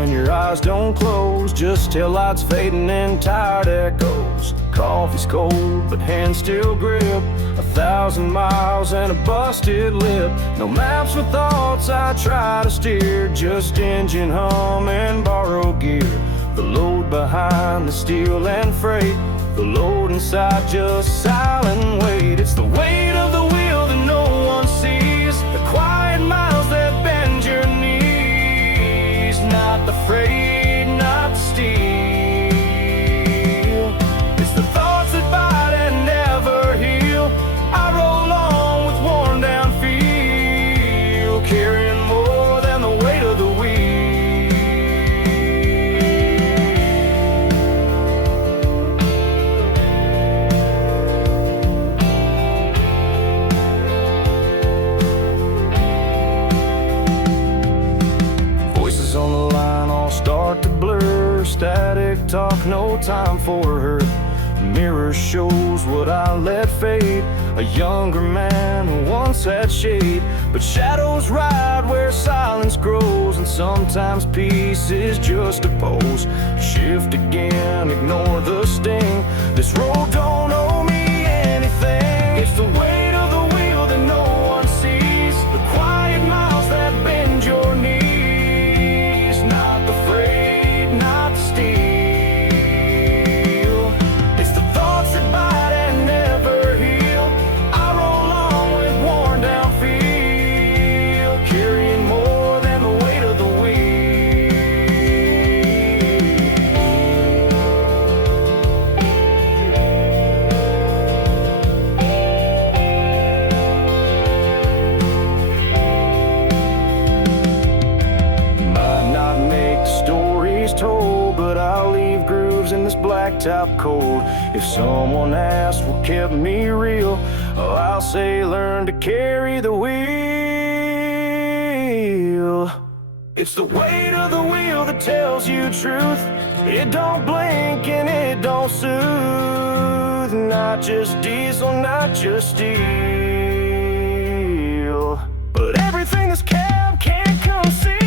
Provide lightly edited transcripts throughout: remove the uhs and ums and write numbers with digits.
when your eyes don't close, just taillights fading and tired echoes. Coffee's cold, but hands still grip. 1,000 miles and a busted lip. No maps with thoughts I try to steer, just engine hum and borrow gear. The load behind the steel and freight, the load inside just silent weight. It's the weight of the wheel that no one sees, the quiet miles that bend your knees. Not the freight, not the steel. It's the thoughts that bite and never heal. I roll on with worn down feel, carrying more than the weight of the wheel. On the line all start to blur, static talk, no time for her. Mirror shows what I let fade, a younger man who once had shade. But shadows ride where silence grows, and sometimes peace is just a pose. Shift again, ignore the sting. This road don't owe me anything. It's the weight of the wheel that no one sees, the quiet miles that bend your knees. Not the freight, not the steel. It's the thoughts that bite and never heal. I roll on with worn down feel, carrying more than the weight of the told, but I'll leave grooves in this blacktop cold. If someone asks what kept me real, oh, I'll say learn to carry the wheel. It's the weight of the wheel that tells you truth. It don't blink and it don't soothe. Not just diesel, not just steel, but everything this cab can't conceal.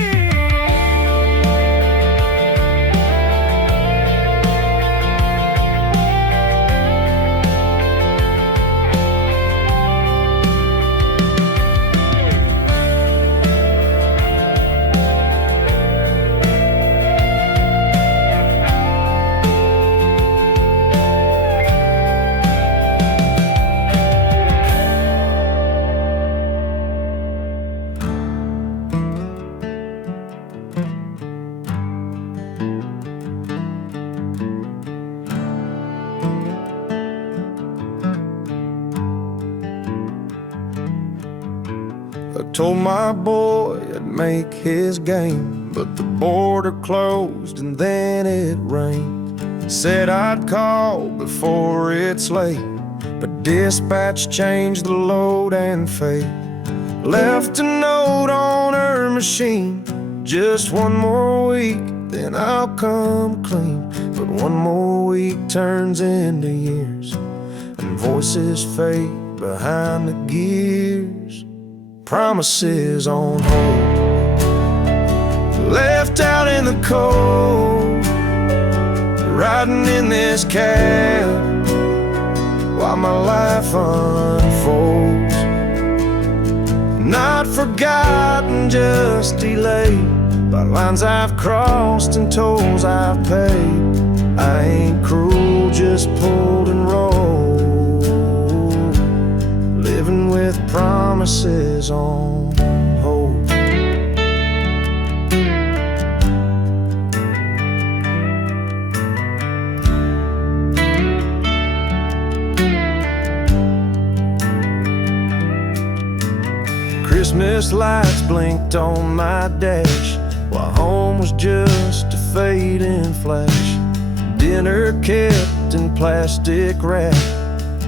I told my boy I'd make his game, but the border closed and then it rained. Said I'd call before it's late, but dispatch changed the load and fate. Left a note on her machine, just one more week, then I'll come clean. But one more week turns into years, and voices fade behind the gears. Promises on hold, left out in the cold, riding in this cab while my life unfolds. Not forgotten, just delayed by lines I've crossed and tolls I've paid. I ain't cruel, just pulled and rolled, living with promises on hold. Christmas lights blinked on my dash, while home was just a fading flash. Dinner kept in plastic wrap.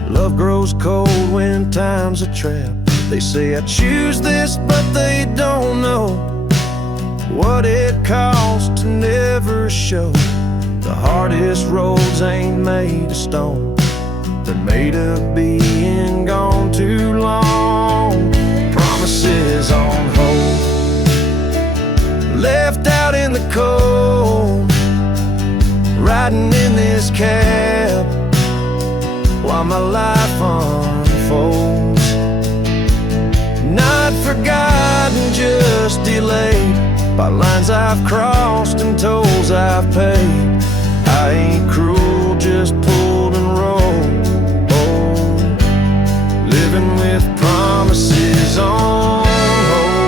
Love grows cold when time's a trap. They say I choose this, but they don't know what it costs to never show. The hardest roads ain't made of stone, they're made of being gone too long. Promises on hold, left out in the cold, riding in this cab while my life unfolds. Not forgotten, just delayed by lines I've crossed and tolls I've paid. I ain't cruel, just pulled and rolled, living with promises on hold.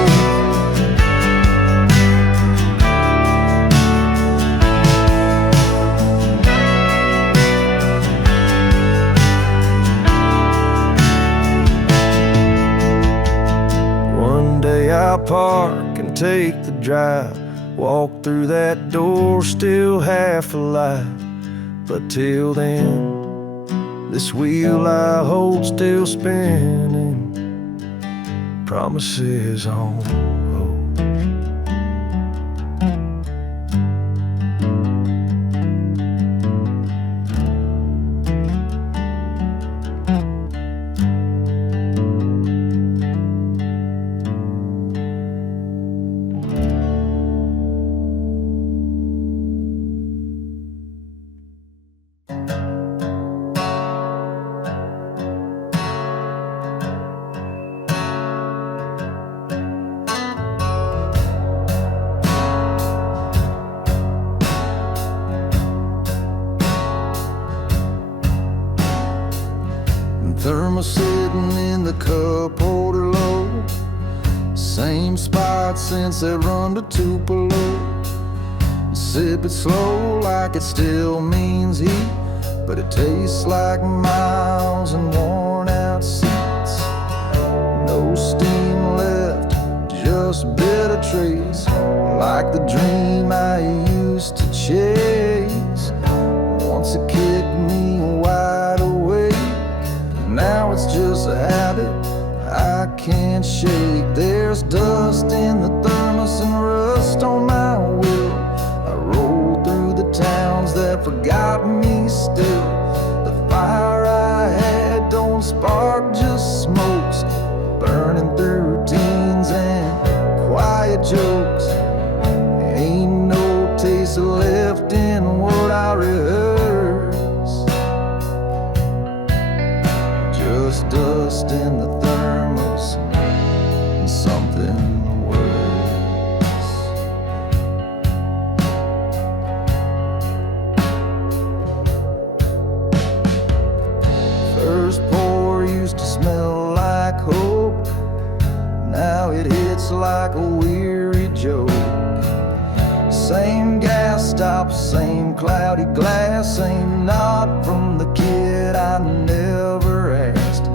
One day I'll park and take the drive, walk through that door still half alive. But till then, this wheel I hold still spinning, promises on hold. Thermos sitting in the cup holder low, same spot since that run to Tupelo. Sip it slow like it still means heat, but it tastes like miles and worn out seats. No steam left, just bitter trace, like the dream I used to chase. Once it kicked me wide awake, now it's just a habit I can't shake. There's dust in the thermos and rust on my wheel. I roll through the towns that forgot me still. The fire I had don't spark, just smokes, burning through routines and quiet jokes. Ain't no taste left in what I rehearse, just dust in the thermos and something worse. First pour used to smell like hope, now it hits like a weary joke. Same gas stop, same cloudy glass, same nod from the kid I never asked.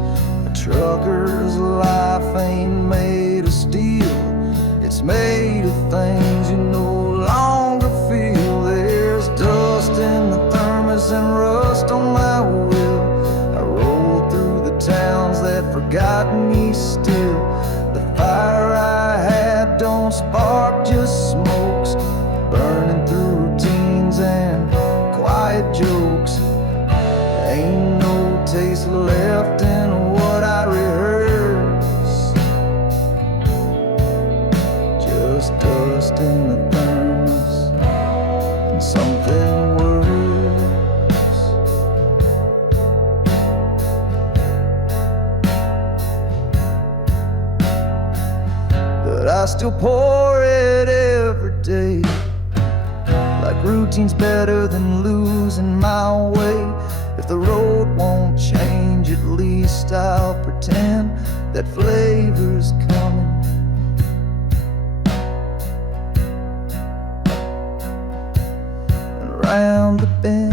A trucker's life ain't made of steel, it's made of things you no longer feel. There's dust in the thermos and rust on my wheel. I roll through the towns that forgot me still. The fire I had don't spark, just smokes, burning through routines and quiet jokes. Ain't no taste left in what I rehearse, just dust in the thermos and something worse. But I still pour it every day, like routine's better than losing my way. If the road won't change, at least I'll pretend that flavor's coming. And around the bend,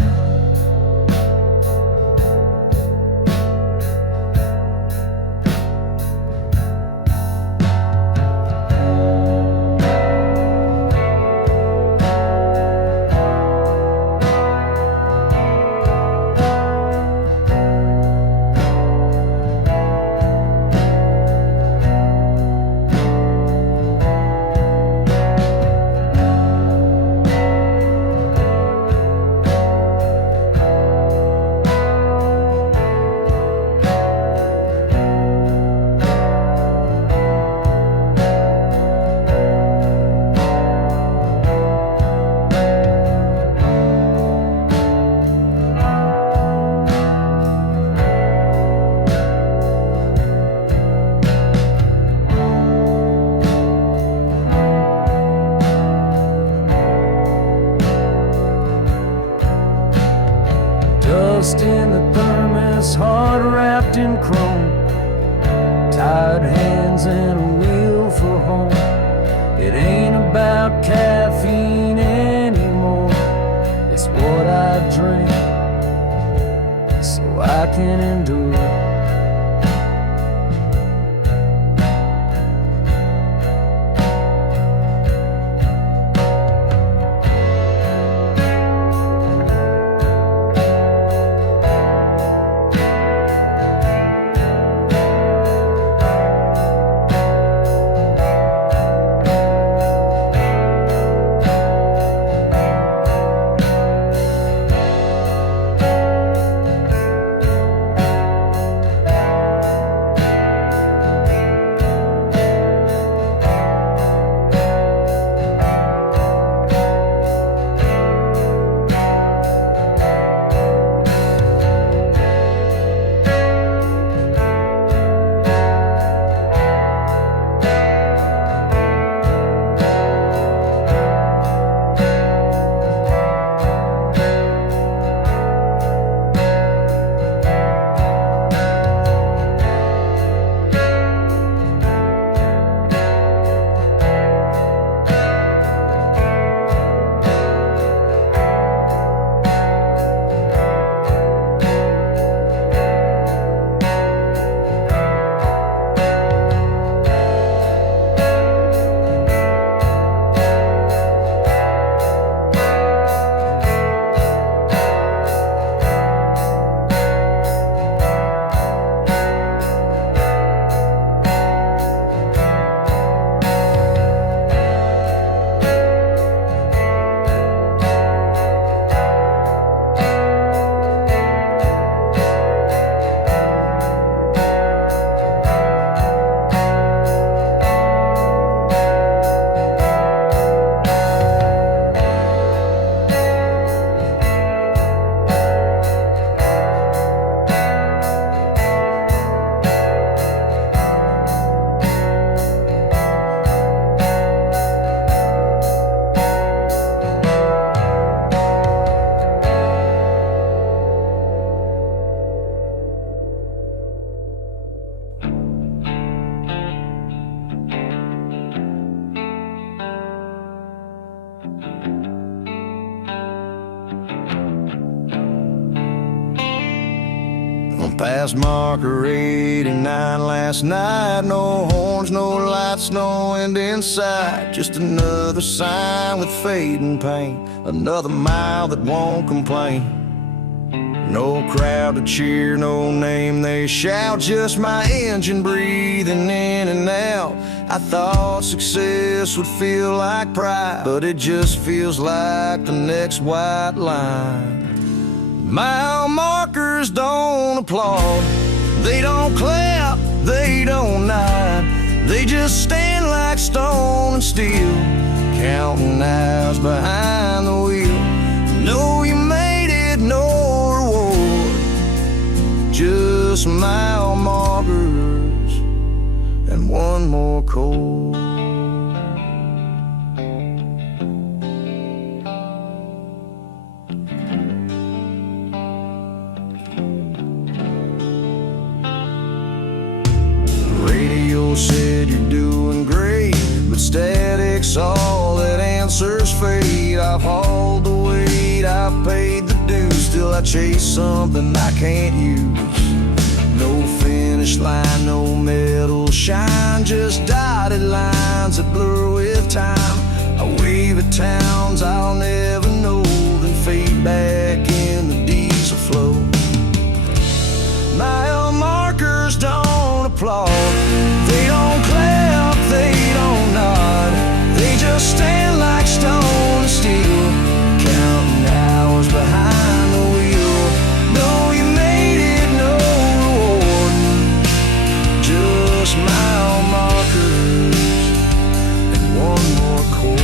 dust in the thermos, heart wrapped in chrome, tired hands and a wheel for home. It ain't about caffeine anymore, it's what I drink so I can endure. Past marker 89 last night. No horns, no lights, no end in sight. Just another sign with fading paint, another mile that won't complain. No crowd to cheer, no name they shout, just my engine breathing in and out. I thought success would feel like pride, but it just feels like the next white line. Mile markers don't applaud, they don't clap, they don't nod. They just stand like stone and steel, counting hours behind the wheel. No, you made it, no reward, just mile markers and one more chord. Said you're doing great, but static's all that answers fate. I've hauled the weight, I've paid the dues, still I chase something I can't use. No finish line, no metal shine, just dotted lines that blur with time. I wave at towns I'll never know, then fade back in the diesel flow. Mile markers don't applaud, they don't clap, they don't nod. They just stand like stone and steel, counting hours behind the wheel. No, you made it, no reward, just mile markers and one more chord.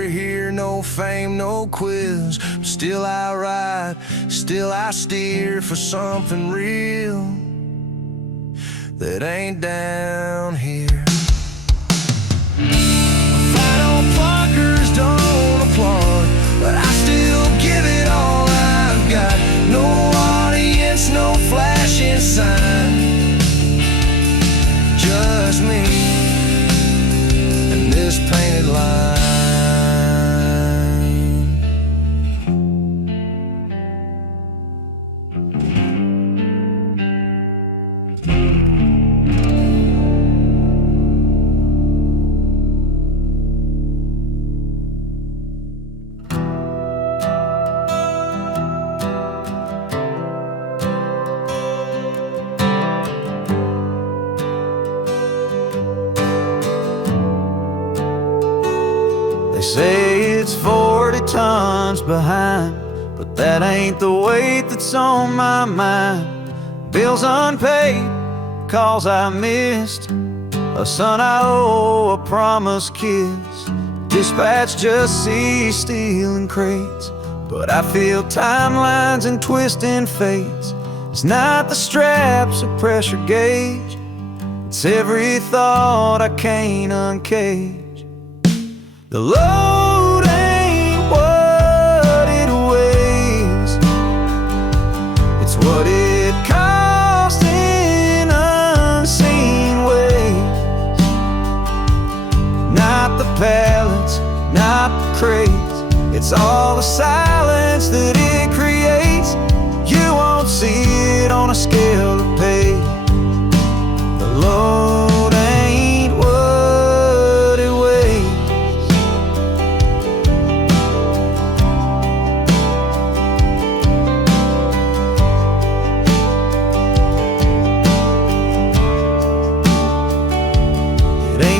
glory here, no fame, no quiz. But still I ride, still I steer for something real that ain't down here. Final pluckers don't applaud, but I still give it all I've got. No audience, no flashing sign, just me and this painted line. They say it's 40 tons behind, but that ain't the weight that's on my mind. Bills unpaid, calls I missed, a son I owe, a promised kiss. Dispatch just sees stealing crates, but I feel timelines and twisting fates. It's not the straps or pressure gauge, it's every thought I can't uncage. The load ain't what it weighs, it's what it costs in unseen ways. Not the pallets, not the crates, it's all the silence that it creates. You won't see it on a scale to pay. The load ain't what it weighs.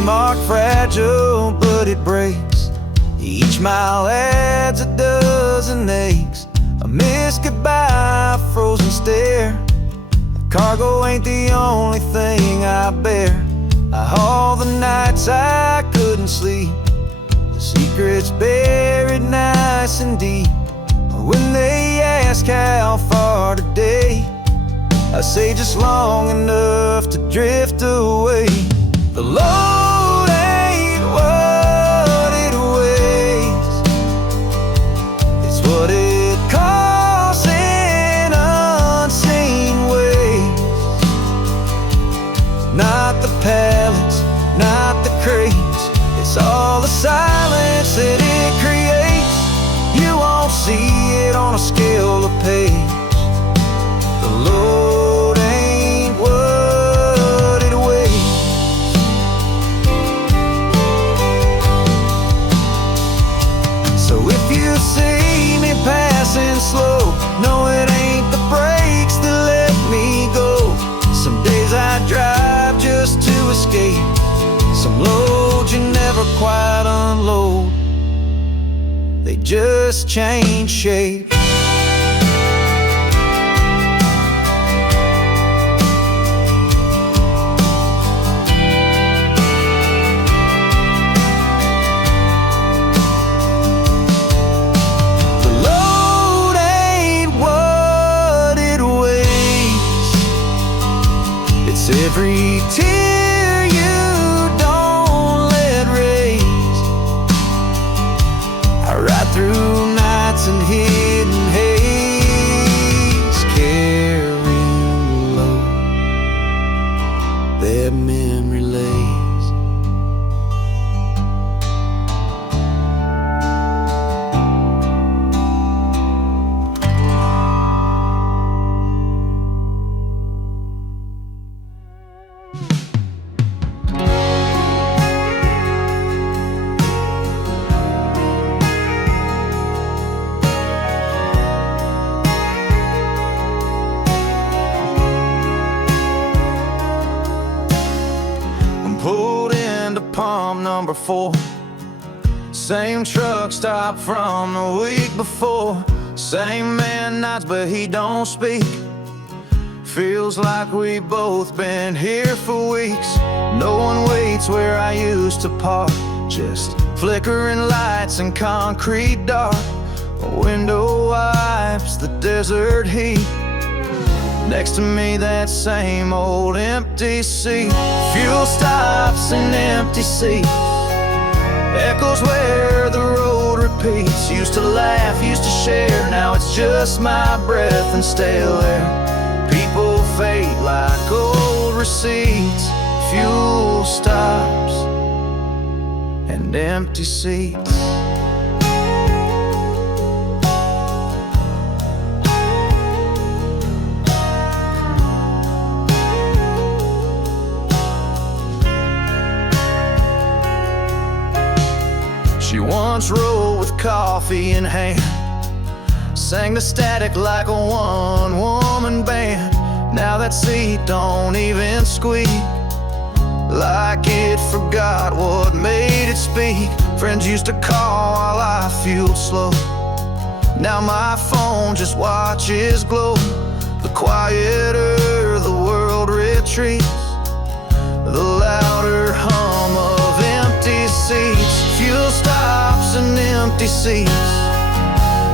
Marked fragile, but it breaks. Each mile adds a dozen aches. A missed goodbye, a frozen stare. The cargo ain't the only thing I bear. I haul the nights I couldn't sleep, the secrets buried nice and deep. When they ask how far today, I say just long enough to drift away. The load ain't what it weighs, it's what it costs in unseen ways. Not the pallets, not the crates, it's all the silence that it creates. You won't see it on a scale of page. The load ain't what it weighs. You see me passing slow, no, it ain't the brakes that let me go. Some days I drive just to escape, some loads you never quite unload, they just change shape. Every tear you don't let raise, I ride through nights and hidden haze, carrying the load that memory lays. Pulled into pump number 4, same truck stop from the week before. Same man nights, but he don't speak. Feels like we both been here for weeks. No one waits where I used to park, just flickering lights and concrete dark. A window wipes the desert heat. Next to me, that same old empty seat. Fuel stops and empty seats. Echoes where the road repeats. Used to laugh, used to share. Now it's just my breath and stale air. People fade like old receipts. Fuel stops and empty seats. She once rode with coffee in hand, sang the static like a one-woman band. Now that seat don't even squeak, like it forgot what made it speak. Friends used to call while I fueled slow. Now my phone just watches glow. The quieter the world retreats, the louder hum of empty seats. Fuel stops and empty seats.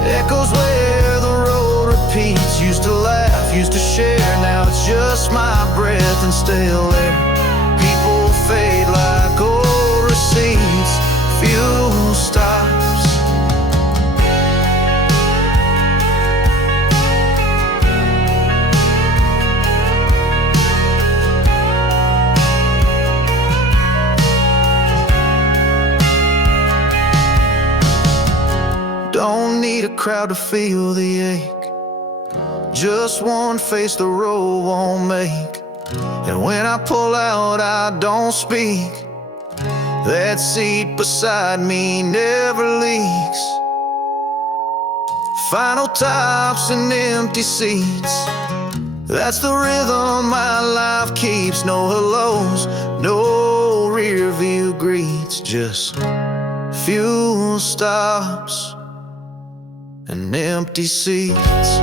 Echoes where the road repeats. Used to laugh, used to share. Now it's just my breath and stale air. People fade like old receipts. Fuel stops. Don't need a crowd to feel the ache. Just one face the road won't make. And when I pull out, I don't speak. That seat beside me never leaks. Final tops and empty seats. That's the rhythm my life keeps. No hellos, no rear view greets. Just fuel stops and empty seats.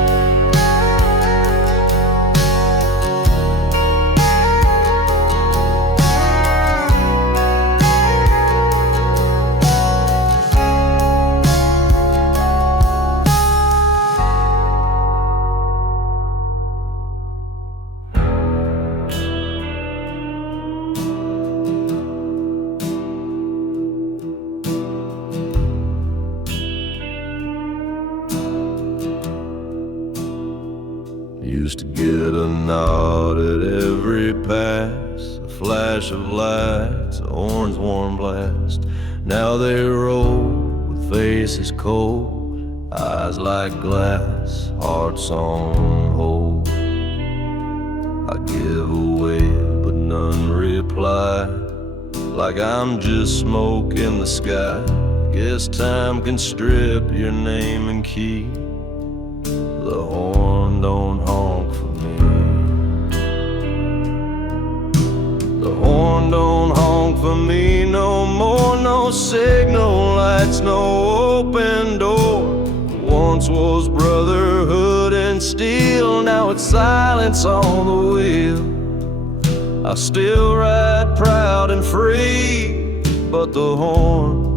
Used to get a nod at every pass, a flash of lights, a horn's warm blast. Now they roll with faces cold, eyes like glass, hearts on hold. I give away, but none reply, like I'm just smoke in the sky. Guess time can strip your name and key. The horn don't honk for me. The horn don't honk for me no more. No signal lights, no open door. Once was brotherhood and steel, now it's silence on the wheel. I still ride proud and free, but the horn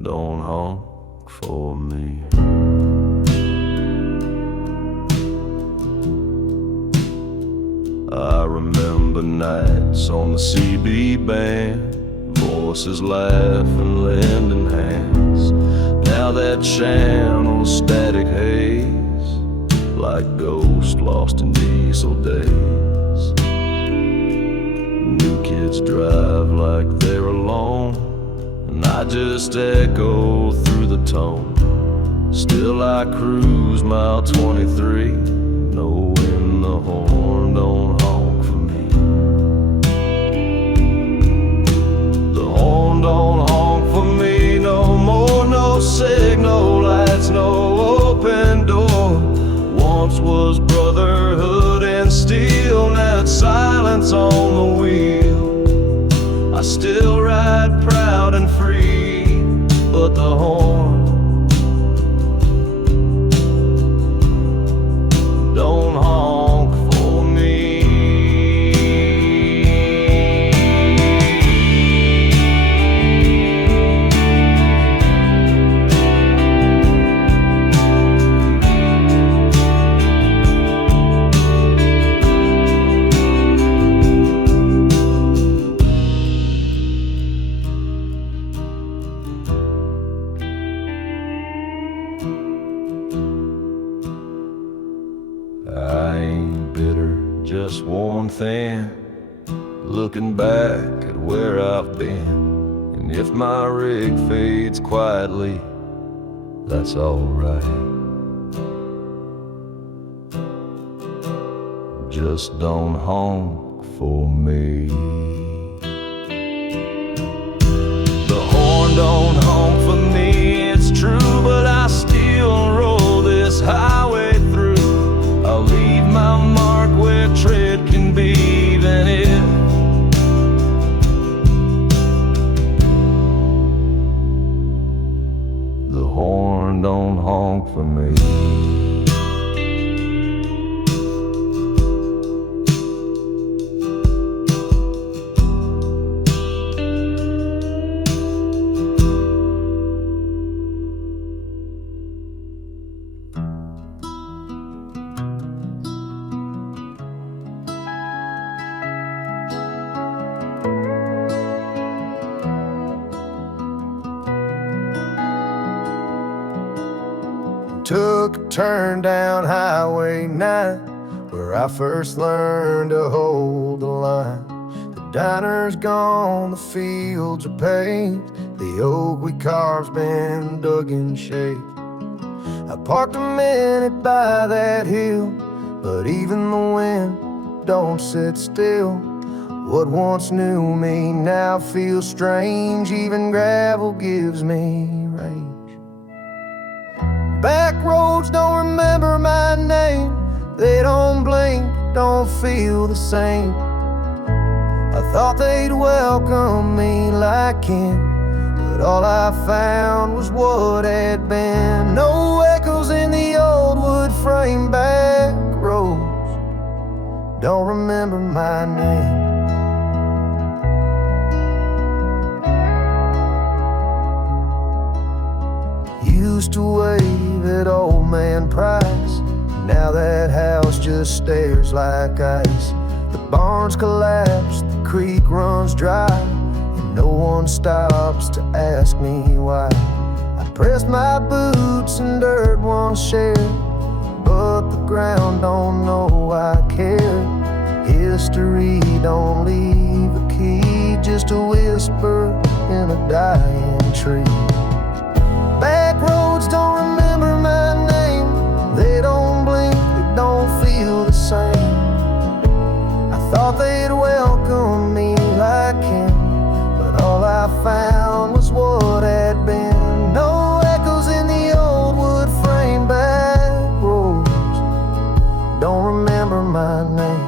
don't honk for me. I remember nights on the CB band, voices laughing, lending hands. Now that channel's static haze, like ghosts lost in diesel days. New kids drive like they're alone, and I just echo through the tone. Still I cruise mile 23, knowing the horn don't honk for me. The horn don't honk for me no more. No signal lights, no open door. Once was brotherhood and steel, now it's silence on the wheel. I still ride proud and free, but the horn don't honk for me. growing thin, looking back at where I've been. And if my rig fades quietly, that's alright. Just don't honk for me. The horn don't honk for me, it's true, but I still roll this highway through. I'll leave my mark where tread can be, even if the horn don't honk for me. Took a turn down Highway 9, where I first learned to hold the line. The diner's gone, the fields are paved, the oak we carved's been dug in shape. I parked a minute by that hill, but even the wind don't sit still. What once knew me now feels strange, even gravel gives me range. Back roads don't remember my name, they don't blink, don't feel the same. I thought they'd welcome me like kin, but all I found was what had been. No echoes in the old wood frame. Back roads don't remember my name. Used to wave at old man Price, now that house just stares like ice. The barn's collapsed, the creek runs dry, and no one stops to ask me why. I pressed my boots in dirt once shared, but the ground don't know I care. History don't leave a key, just a whisper in a dying tree. Back roads don't remember my name, they don't blink, they don't feel the same. I thought they'd welcome me like him, but all I found was what had been. No echoes in the old wood frame. Back roads don't remember my name.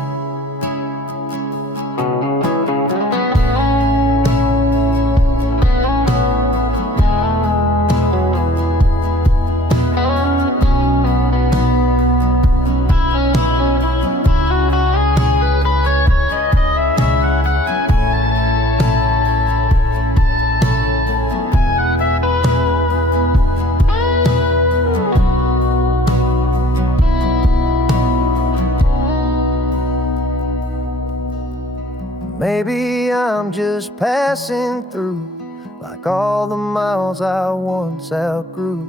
Maybe I'm just passing through, like all the miles I once outgrew.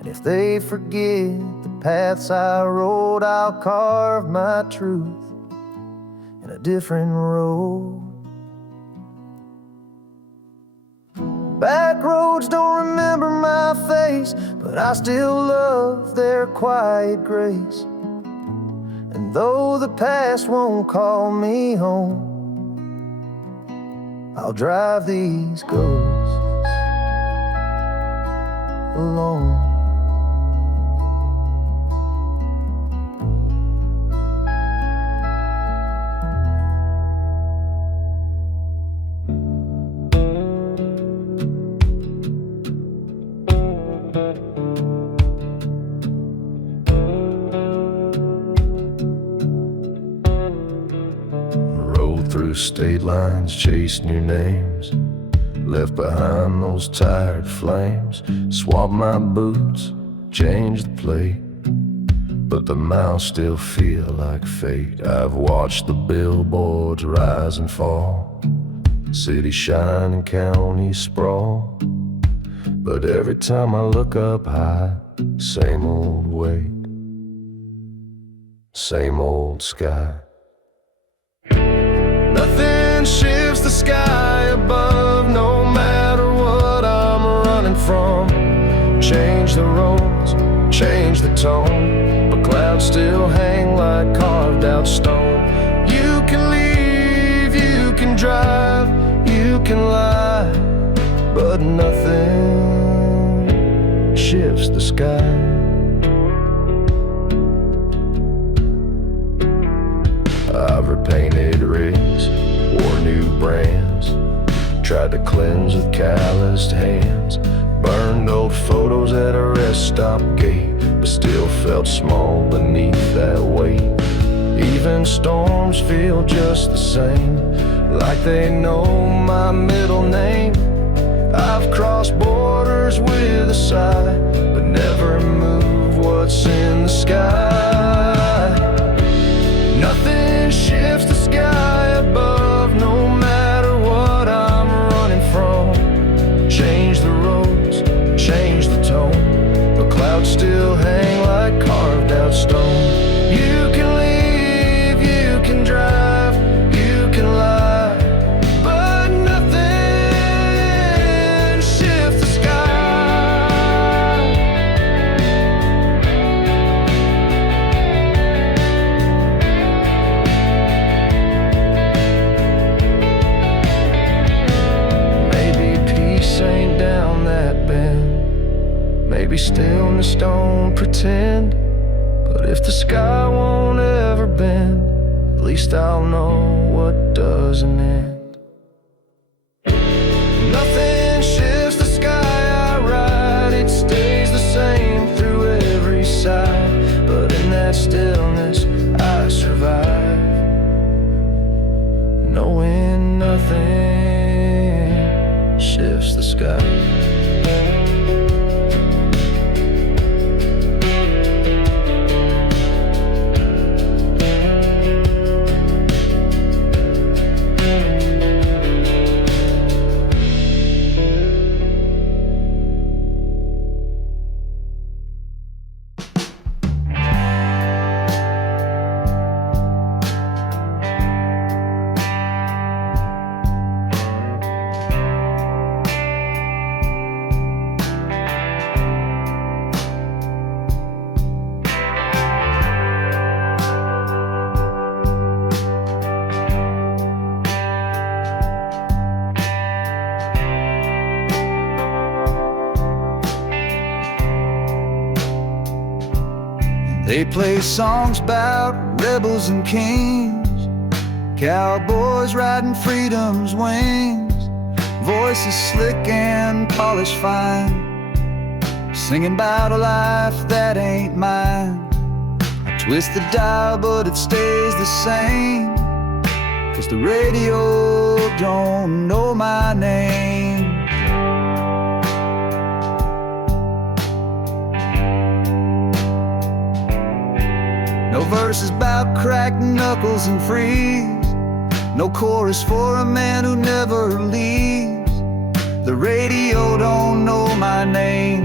And if they forget the paths I rode, I'll carve my truth in a different road. Back roads don't remember my face, but I still love their quiet grace. And though the past won't call me home, I'll drive these ghosts alone. Through state lines, chasing your names, left behind those tired flames. Swap my boots, change the plate, but the miles still feel like fate. I've watched the billboards rise and fall, city shine and county sprawl, but every time I look up high, same old weight, same old sky. shifts the sky above, no matter what I'm running from. Change the roads, change the tone, but clouds still hang like carved out stone. You can leave, you can drive, you can lie, but nothing shifts the sky. I've repainted rigs, wore new brands, tried to cleanse with calloused hands, burned old photos at a rest stop gate, but still felt small beneath that weight. Even storms feel just the same, like they know my middle name. I've crossed borders with a sigh, but never move what's in the sky. Nothing shifts the sky above, no matter what I'm running from. Change the roads, change the tone, but clouds still hang like carved out stone. You can leave, you can drive, you can lie, but nothing shifts the sky. Ain't down that bend, maybe stillness don't pretend, but if the sky won't ever bend, at least I'll know what doesn't end. Nothing shifts the sky I ride, it stays the same through every side, but in that stillness I survive, knowing nothing shifts the sky. They play songs about rebels and kings, cowboys riding freedom's wings, voices slick and polished fine, singing about a life that ain't mine. I twist the dial but it stays the same, 'cause the radio don't know my name. No verses about cracked knuckles and freeze, no chorus for a man who never leaves. The radio don't know my name.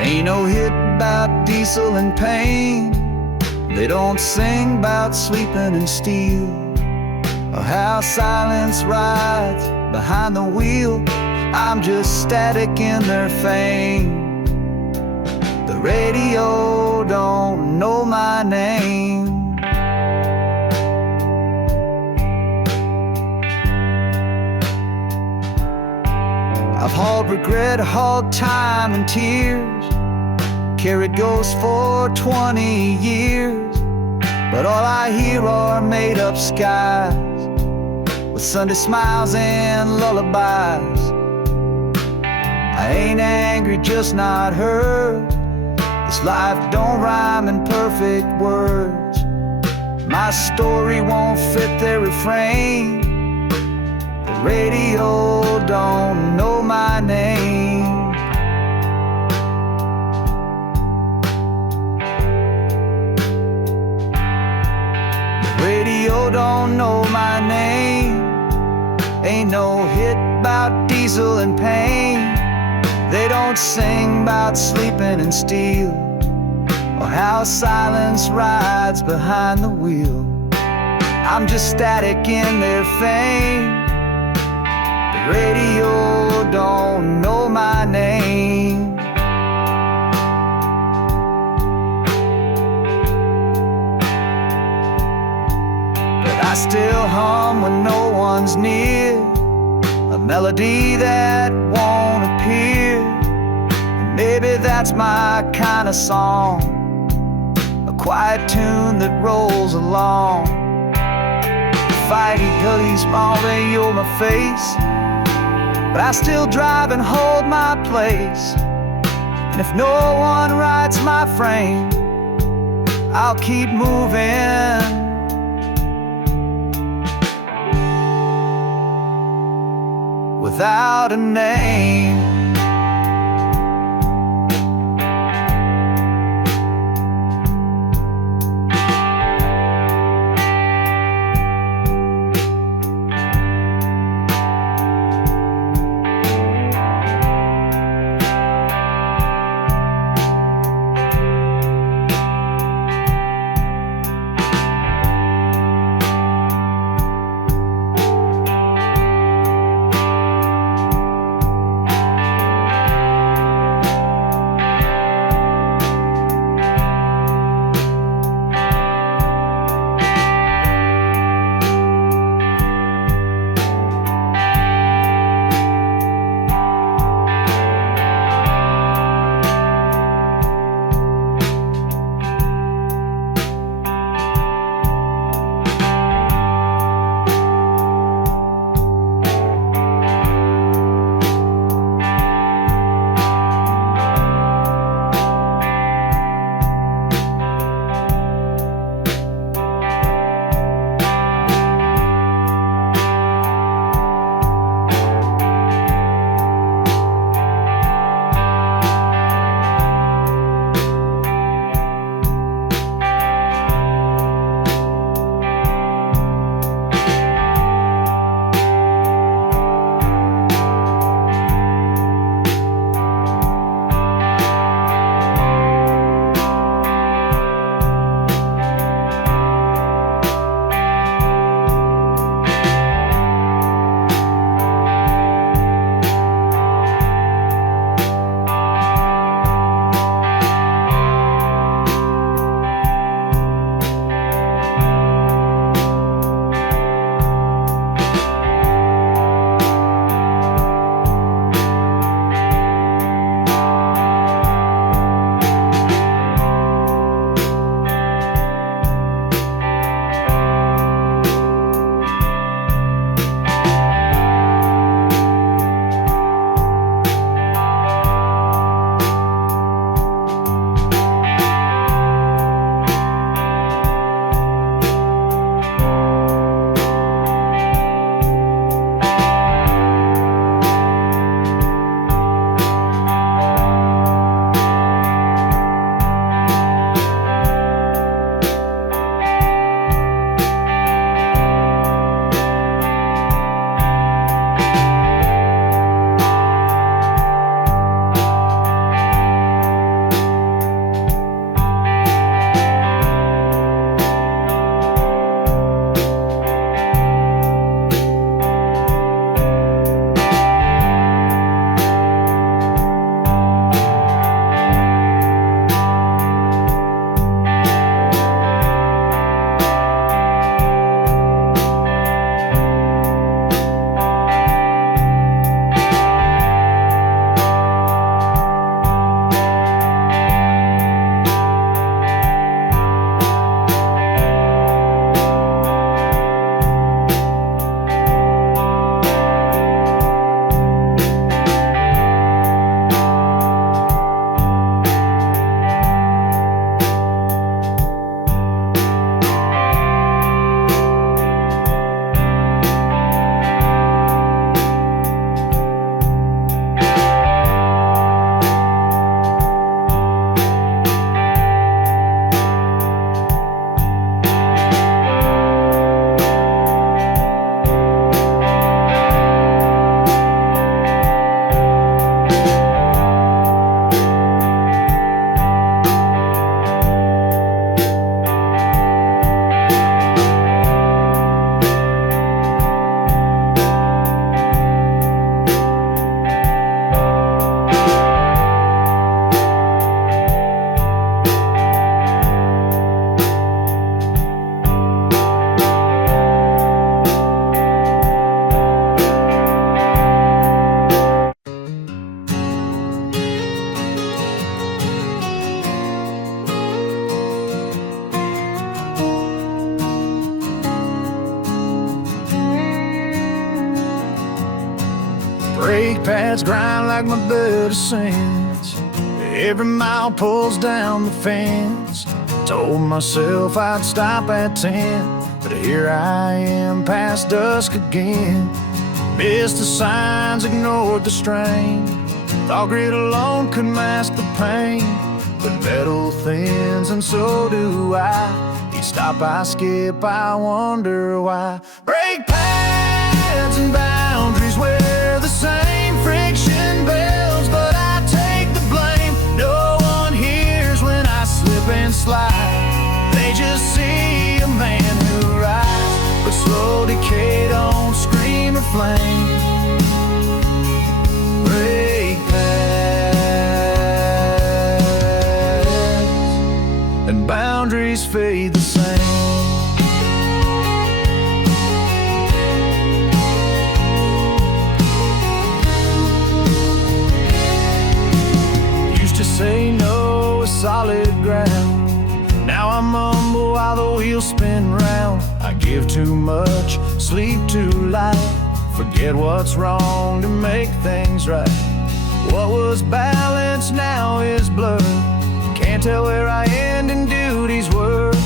Ain't no hit about diesel and pain, they don't sing about sleeping in steel, or how silence rides behind the wheel. I'm just static in their fame. The radio don't know my name. I've hauled regret, hauled time and tears, carried ghosts for 20 years, but all I hear are made-up skies with Sunday smiles and lullabies. I ain't angry, just not hurt. This life don't rhyme in perfect words. My story won't fit their refrain. The radio don't know my name. The radio don't know my name. Ain't no hit about diesel and pain. They don't sing about sleeping in steel, or how silence rides behind the wheel. I'm just static in their fame. The radio don't know my name. But I still hum when no one's near, a melody that won't appear. And maybe that's my kind of song, a quiet tune that rolls along. Fighty gullies all day, you're my face, but I still drive and hold my place. And if no one rides my frame, I'll keep moving without a name. Brake pads grind like my blood ascends. Every mile pulls down the fence. Told myself I'd stop at 10, but here I am past dusk again. Missed the signs, ignored the strain. Thought grit alone could mask the pain, but metal thins and so do I. Each stop I skip, I wonder why. Brake pads and boundaries wear the same friction bells, but I take the blame. No one hears when I slip and slide. They just see a man who rides, but slow decay don't scream or flame. Brake pads and boundaries fade the same. Used to say no is solid ground. Now I mumble while the wheels spin round. I give too much, sleep too light. Forget what's wrong to make things right. What was balanced now is blurred. Can't tell where I end and duty's word.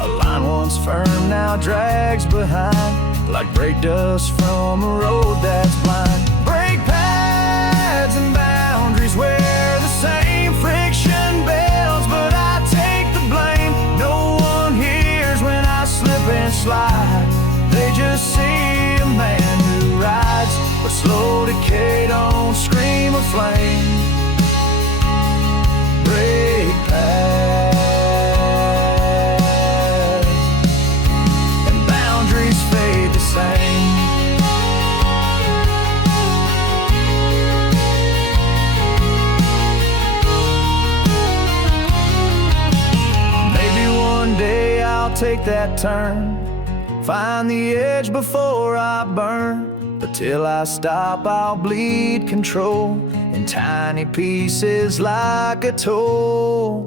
A line once firm now drags behind, like brake dust from a road that's blind. Brake pads and boundaries wear the same friction bells, but I take the blame. No one hears when I slip and slide. They just see a man who rides, but slow decay don't scream or flame. Brake pads and boundaries fade the same. Maybe one day I'll take that turn, find the edge before I burn. But till I stop, I'll bleed control in tiny pieces like a toe.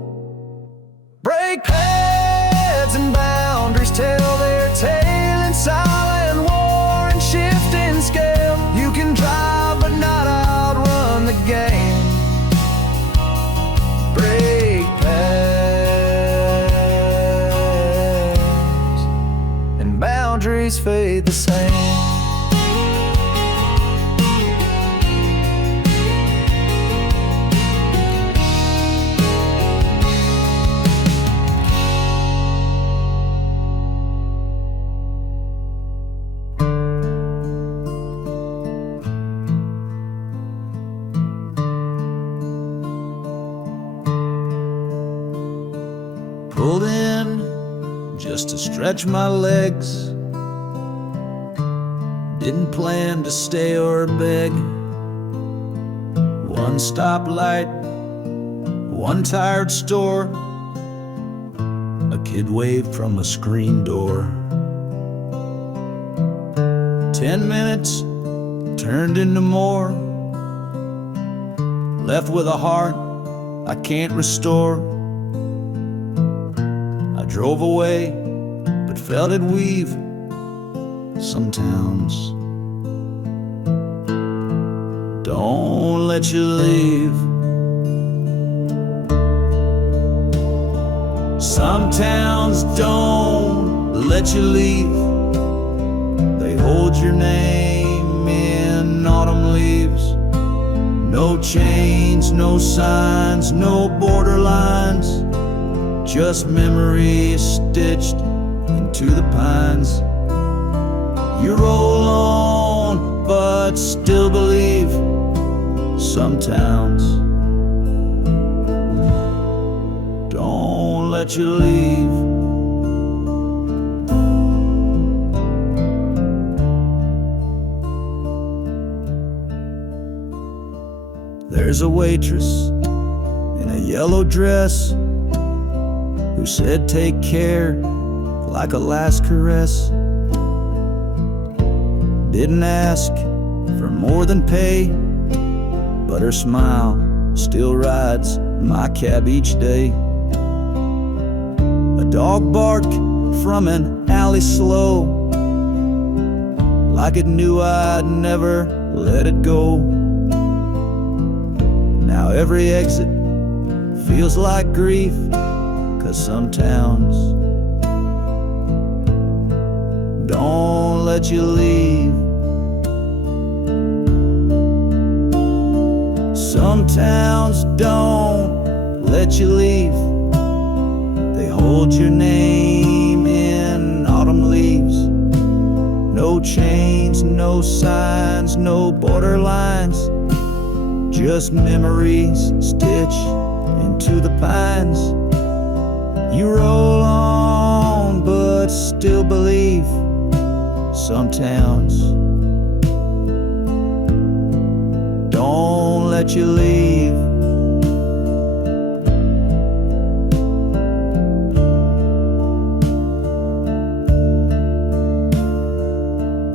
Brake pads and boundaries tell their tale in silent war and shifting scale. You can drive but not outrun the game. Brake pads and boundaries fade the same. Pulled in just to stretch my legs. Didn't plan to stay or beg. One stoplight, one tired store. A kid waved from a screen door. 10 minutes turned into more. Left with a heart I can't restore. I drove away, but felt it weave some towns. Don't let you leave. Some towns don't let you leave. They hold your name in autumn leaves. No chains, no signs, no borderlines. Just memories stitched into the pines. You roll on, but still believe. Some towns don't let you leave. There's a waitress in a yellow dress who said take care like a last caress. Didn't ask for more than pay, but her smile still rides my cab each day. A dog barked from an alley slow, like it knew I'd never let it go. How every exit feels like grief, 'cause some towns don't let you leave. Some towns don't let you leave. They hold your name in autumn leaves. No chains, no signs, no borderlines, just memories stitched into the pines. You roll on but still believe. Some towns don't let you leave.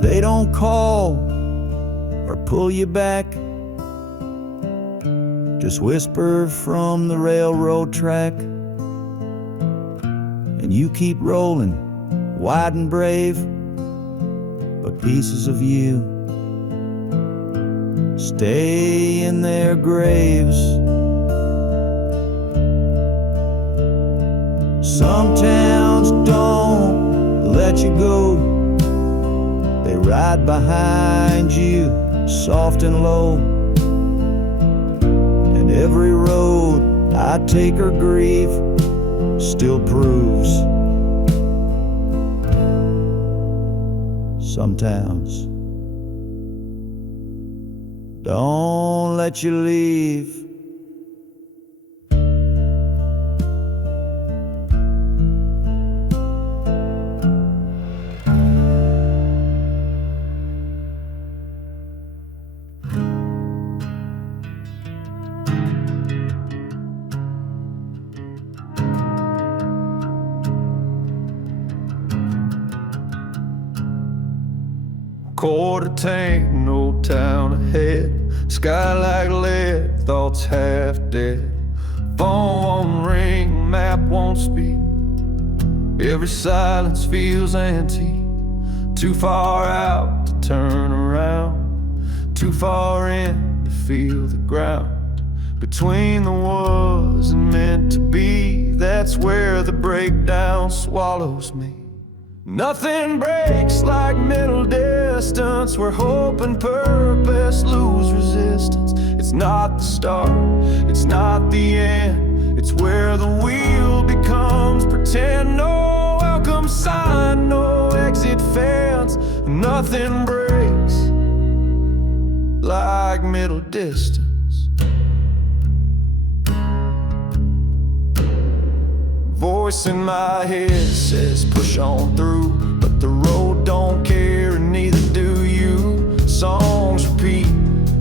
They don't call or pull you back, just whisper from the railroad track. And you keep rolling, wide and brave, but pieces of you stay in their graves. Some towns don't let you go. They ride behind you, soft and low. And every road I take or grieve still proves some towns don't let you leave. Quarter tank, no town ahead. Sky like lead, thoughts half dead. Phone won't ring, map won't speak. Every silence feels empty. Too far out to turn around, too far in to feel the ground. Between the was and meant to be, that's where the breakdown swallows me. Nothing breaks like middle distance, where hope and purpose lose resistance. It's not the start, it's not the end, it's where the wheel becomes pretend. No welcome sign, no exit fence. Nothing breaks like middle distance. Voice in my head says push on through, but the road don't care and neither do you. Songs repeat,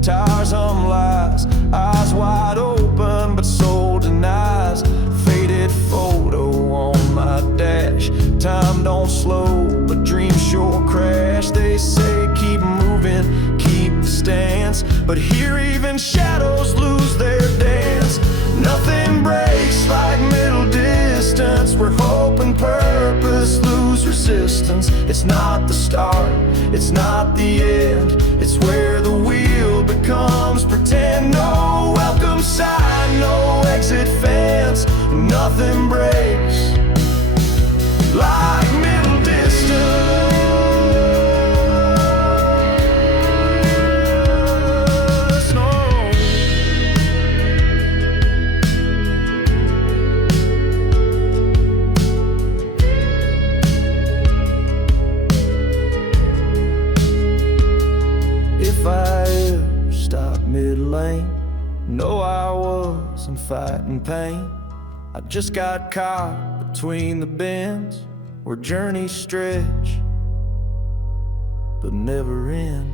tires hum lies, eyes wide open but soul denies. Faded photo on my dash, time don't slow but dreams sure crash. They say keep moving, keep the stance, but here even shadows lose their dance. Nothing breaks like middle distance, where hope and purpose lose resistance. It's not the start, it's not the end, it's where the wheel becomes pretend. No welcome sign, no exit fence. Nothing breaks like middle distance. If I ever stop mid-lane, know I wasn't fighting pain. I just got caught between the bends, where journeys stretch but never end.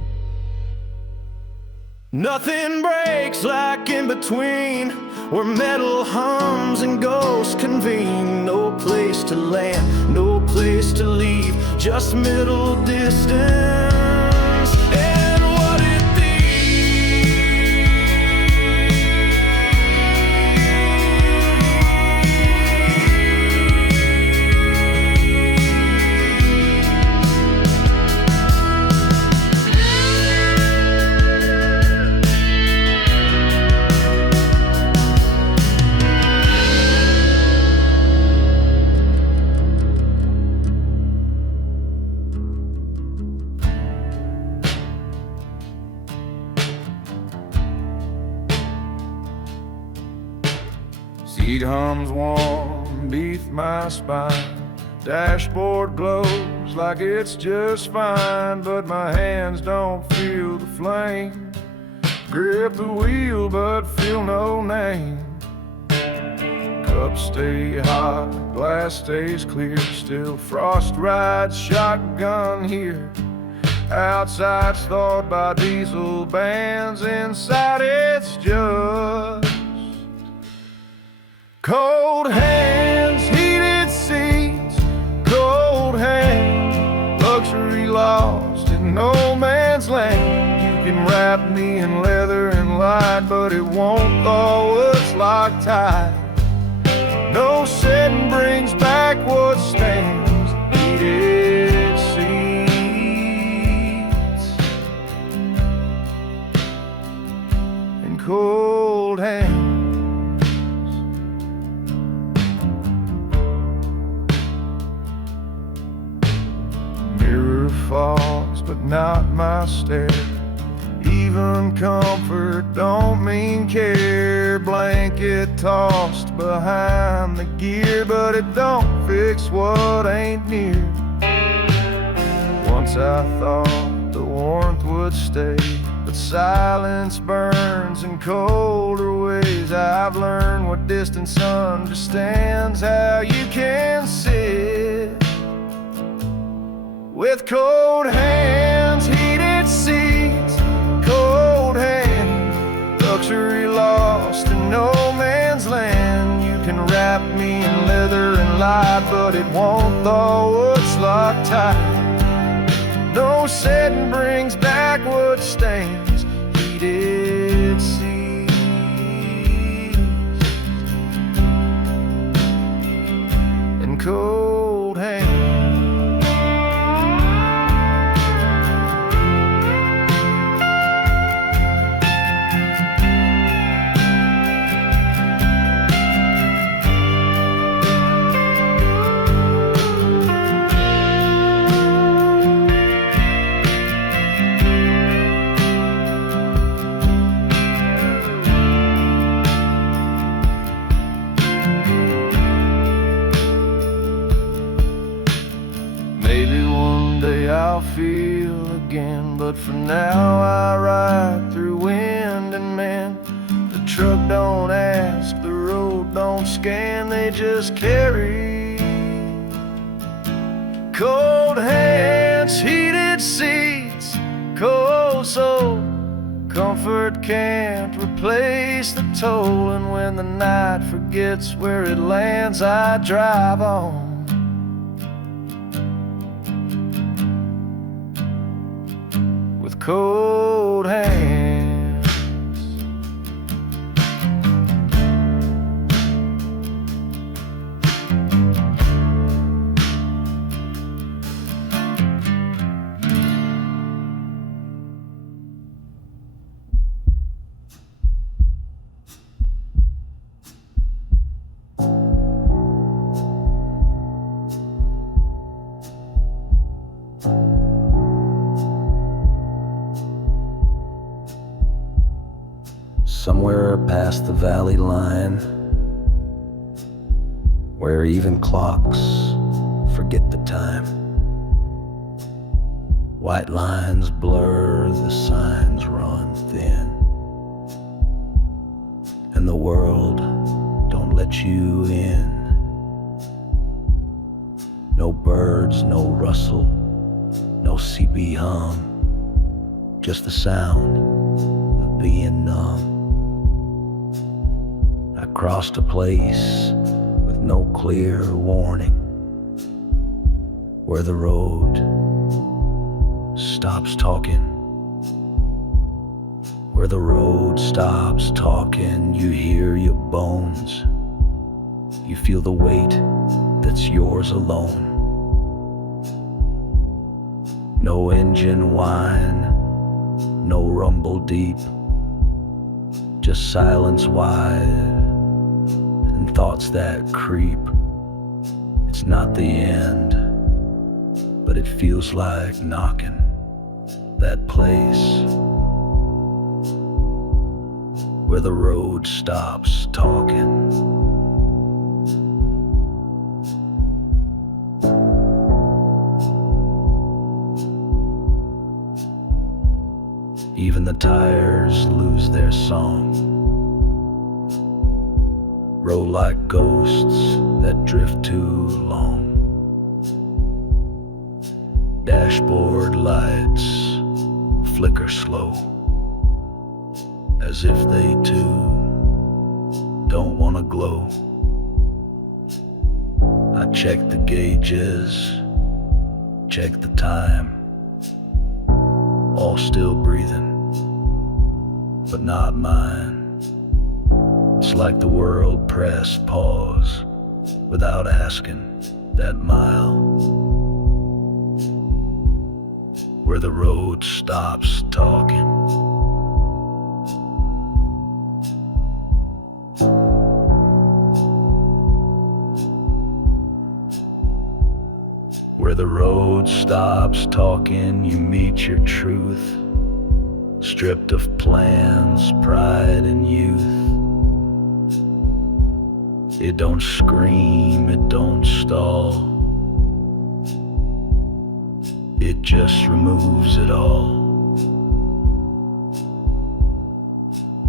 Nothing breaks like in between, where metal hums and ghosts convene. No place to land, no place to leave, just middle distance. And what it Beat hums warm beneath my spine. Dashboard glows like it's just fine, but my hands don't feel the flame. Grip the wheel but feel no name. Cups stay hot, glass stays clear. Still frost rides shotgun here. Outside's thawed by diesel bands. Inside it's just cold hands, heated seats, cold hands, luxury lost in no man's land. You can wrap me in leather and light, but it won't thaw what's Loctite. No setting brings back what stands. Heated seats and cold hands. Mirror fogs, but not my stare. Even comfort don't mean care. Blanket tossed behind the gear, but it don't fix what ain't near. Once I thought the warmth would stay, but silence burns in colder ways. I've learned what distance understands, how you can sit with cold hands, heated seats, cold hands, luxury lost in no man's land. You can wrap me in leather and light, but it won't thaw what's Loctite. No setting brings back what stains. Heated seats and cold hands. I'll feel again, but for now I ride through wind and man. The truck don't ask, the road don't scan, they just carry. Cold hands, heated seats, cold soul. Comfort can't replace the toll, and when the night forgets where it lands, I drive on with cold hands. Somewhere past the valley line, where even clocks forget the time. White lines blur, the signs run thin, and the world don't let you in. No birds, no rustle, no CB hum, just the sound of being numb. I crossed a place with no clear warning, where the road stops talking. Where the road stops talking, you hear your bones. You feel the weight that's yours alone. No engine whine, no rumble deep, just silence wide and thoughts that creep. It's not the end, but it feels like knocking. That place where the road stops talking. Even the tires lose their song. Roll like ghosts that drift too long. Dashboard lights flicker slow, as if they too don't want to glow. I check the gauges, check the time, all still breathing, but not mine. It's like the world pressed pause without asking that mile, where the road stops talking. Where the road stops talking, you meet your truth, stripped of plans, pride, and youth. It don't scream, it don't stall. It just removes it all.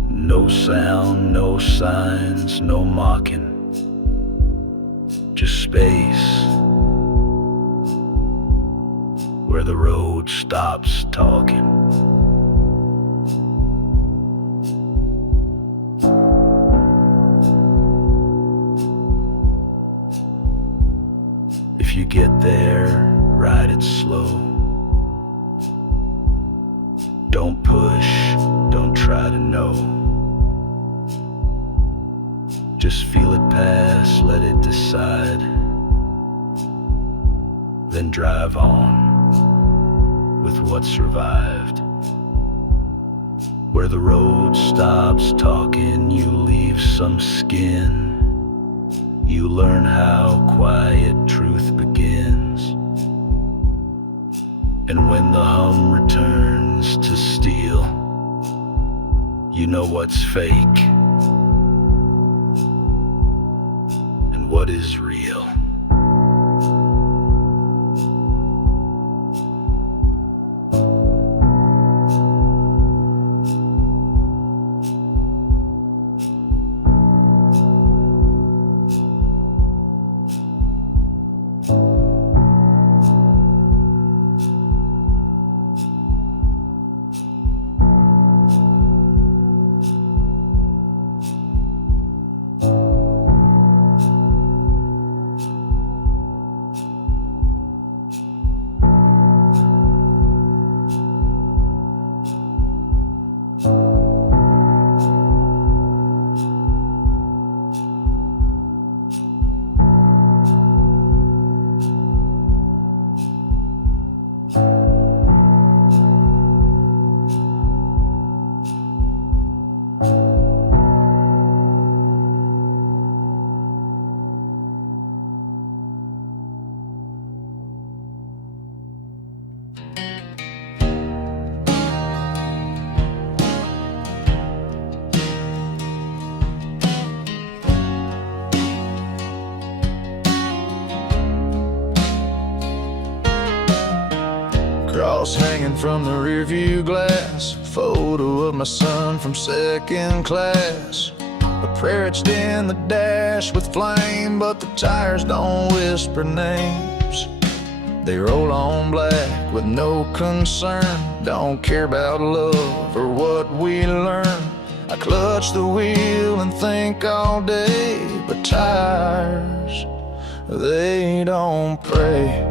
No sound, no signs, no mocking. Just space, where the road stops talking. If you get there, ride it slow. Don't push, don't try to know. Just feel it pass, let it decide. Then drive on with what survived. Where the road stops talking, you leave some skin. You learn how quiet truth begins. And when the hum returns to steal, you know what's fake and what is real. Cross hanging from the rearview glass, photo of my son from second class. A prayer etched in the dash with flame, but the tires don't whisper names. They roll on black with no concern, don't care about love or what we learn. I clutch the wheel and think all day, but tires, they don't pray.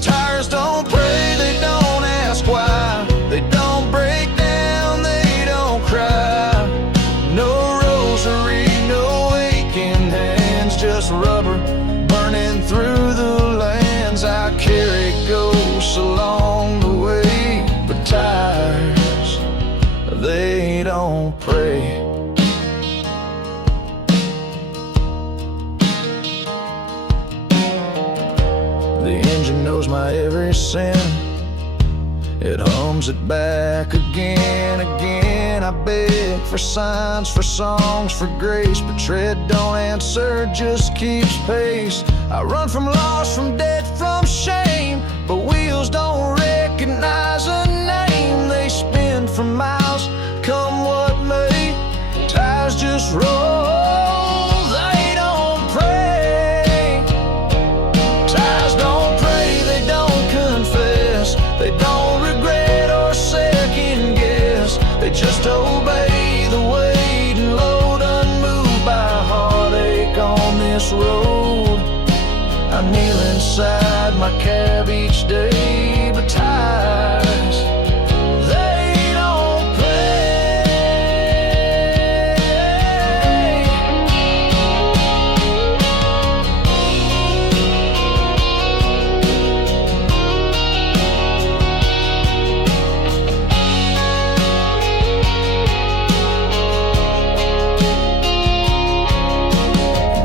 Tires don't pray, they don't ask why. They don't break down, they don't cry. No rosary, no aching hands, just rubber burning through the lands. I carry ghosts along the way, but tires, they don't pray. The engine knows my every sin. It hums it back again, again. I beg for signs, for songs, for grace, but tread don't answer, just keeps pace. I run from loss, from debt, from shame, but wheels don't recognize a name. inside my cab each day, but tires, they don't pay.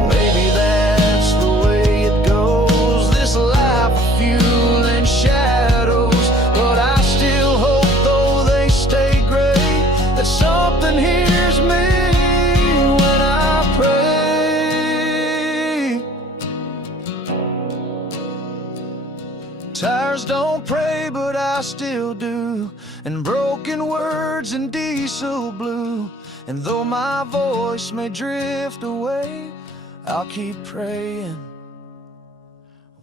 Maybe that's the way it goes, this life of fuel and shadows. But I still hope, though they stay gray, that something hears me when I pray. Tires don't pray, but I still do, and broken words and diesel blue. And though my voice may drift away, I'll keep praying